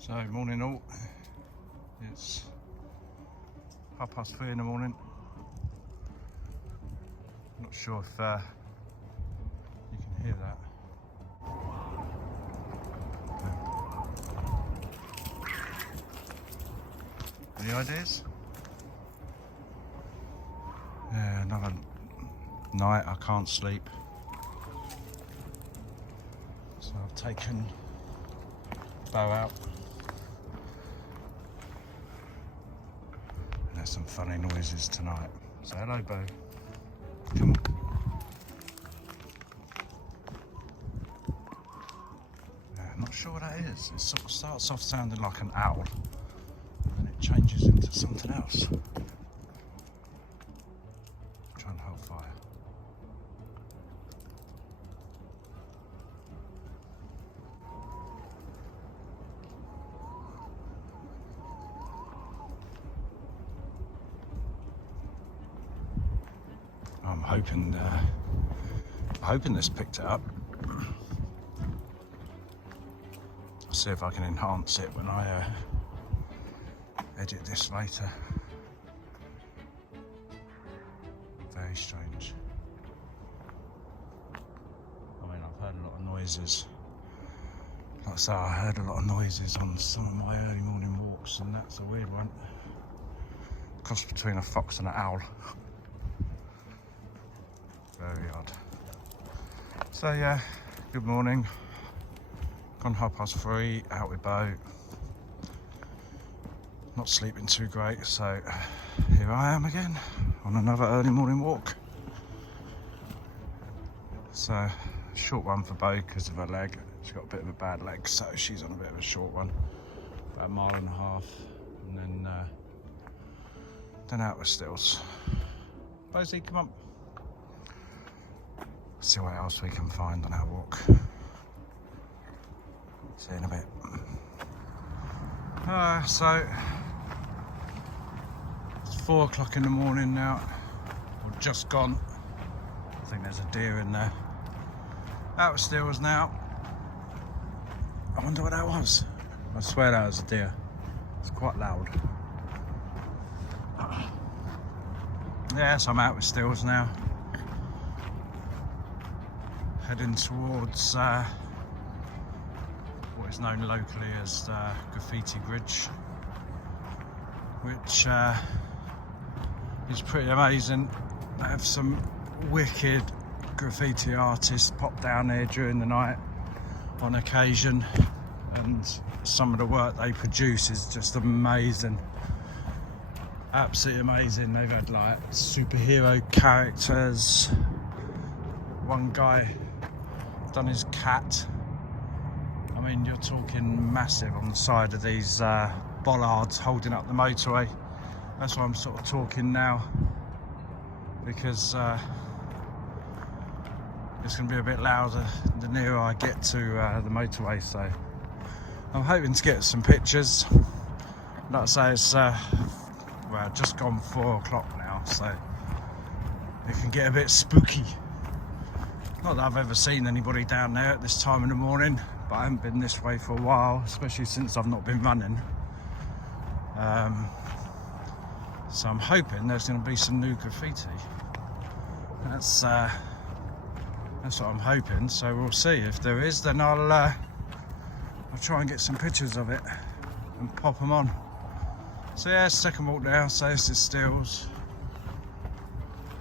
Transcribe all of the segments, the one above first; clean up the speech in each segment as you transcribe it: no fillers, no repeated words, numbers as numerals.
So morning all, it's 3:30 in the morning. Not sure if you can hear that. Any ideas? Yeah, another night I can't sleep. So I've taken Beau out. And there's some funny noises tonight. So hello Beau. Come on. Yeah, I'm not sure what that is. It sort of starts off sounding like an owl. And it changes into something else. Trying to hold fire. I'm hoping this picked it up. I'll see if I can enhance it when I edit this later. Very strange. I mean, I've heard a lot of noises. Like I say, I heard a lot of noises on some of my early morning walks, and that's a weird one. Cross between a fox and an owl. Very odd. So yeah, good morning. Gone 3:30, out with Beau. Not sleeping too great, so here I am again on another early morning walk. So short one for Beau because of her leg. She's got a bit of a bad leg, so she's on a bit of a short one, about 1.5 miles, and then out with Stills. Rosie, come on. See what else we can find on our walk. See you in a bit. So it's 4 o'clock in the morning now. We've just gone. I think there's a deer in there. Out with Stills now. I wonder what that was. I swear that was a deer. It's quite loud. Yes, I'm out with Stills now. Heading towards what is known locally as Graffiti Bridge, which is pretty amazing. They have some wicked graffiti artists pop down there during the night on occasion, and some of the work they produce is just amazing. Absolutely amazing. They've had like superhero characters. One guy done his cat. I mean, you're talking massive on the side of these bollards holding up the motorway. That's why I'm sort of talking now, because it's going to be a bit louder the nearer I get to the motorway. So I'm hoping to get some pictures. Like I say, it's well, just gone 4 o'clock now, so it can get a bit spooky. Not that I've ever seen anybody down there at this time in the morning, but I haven't been this way for a while, especially since I've not been running. So I'm hoping there's going to be some new graffiti. That's what I'm hoping. So we'll see. If there is, then I'll try and get some pictures of it and pop them on. So yeah, second walk now. So this is Stills.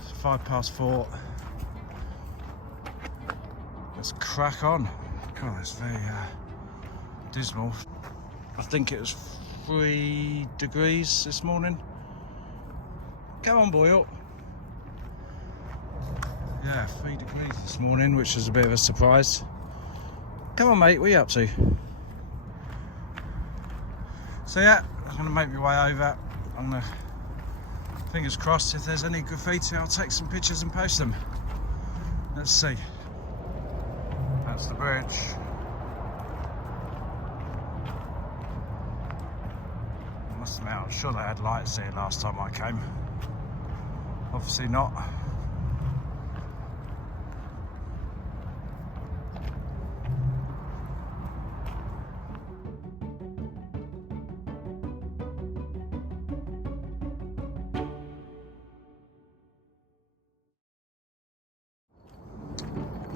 It's 4:05. Let's crack on. God, it's very dismal. I think it was 3 degrees this morning. Come on, boy, up. Yeah, 3 degrees this morning, which was a bit of a surprise. Come on, mate, what are you up to? So yeah, I'm gonna make my way over. I'm gonna, fingers crossed, if there's any graffiti, I'll take some pictures and post them. Let's see. That's the bridge. I must admit, I'm sure they had lights here last time I came. Obviously not.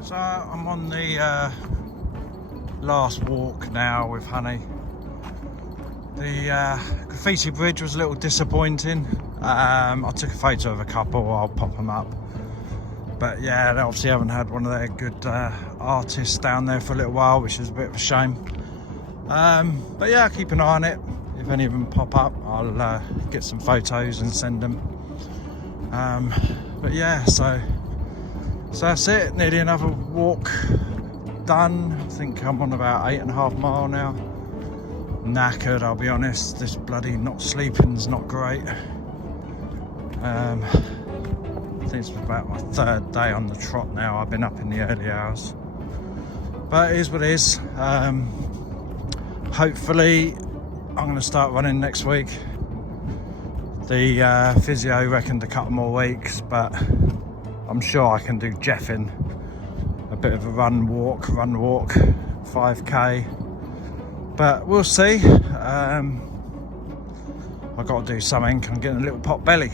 So I'm on the last walk now with Honey. The Graffiti bridge was a little disappointing. I took a photo of a couple, I'll pop them up. But yeah, they obviously haven't had one of their good artists down there for a little while, which is a bit of a shame. But yeah, I'll keep an eye on it. If any of them pop up, I'll get some photos and send them. But yeah, so that's it. Nearly another walk done. I think I'm on about 8.5 miles now. Knackered, I'll be honest. This bloody not sleeping's not great. I think it's about my 3rd day on the trot now. I've been up in the early hours, but it is what it is. Hopefully I'm going to start running next week. The physio reckoned a couple more weeks, but I'm sure I can do Jeffing. A bit of a run walk, 5k. But we'll see. I've got to do something. I'm getting a little pot belly.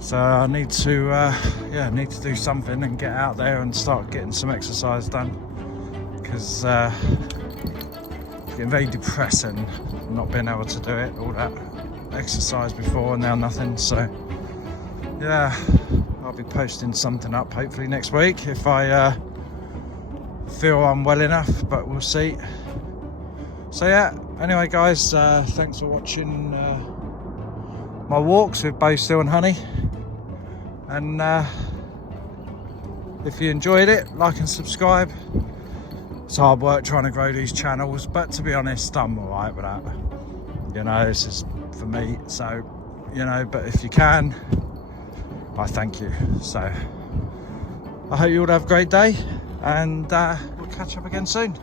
So I need to do something and get out there and start getting some exercise done. Because it's getting very depressing not being able to do it. All that exercise before and now nothing. So yeah, I'll be posting something up hopefully next week if I feel I'm well enough, but we'll see. So yeah, anyway guys, thanks for watching my walks with Beau, and Honey. And if you enjoyed it, like and subscribe. It's hard work trying to grow these channels, but to be honest, I'm alright with that. You know, this is for me, so, you know, but if you can, I thank you. So I hope you all have a great day, and we'll catch up again soon.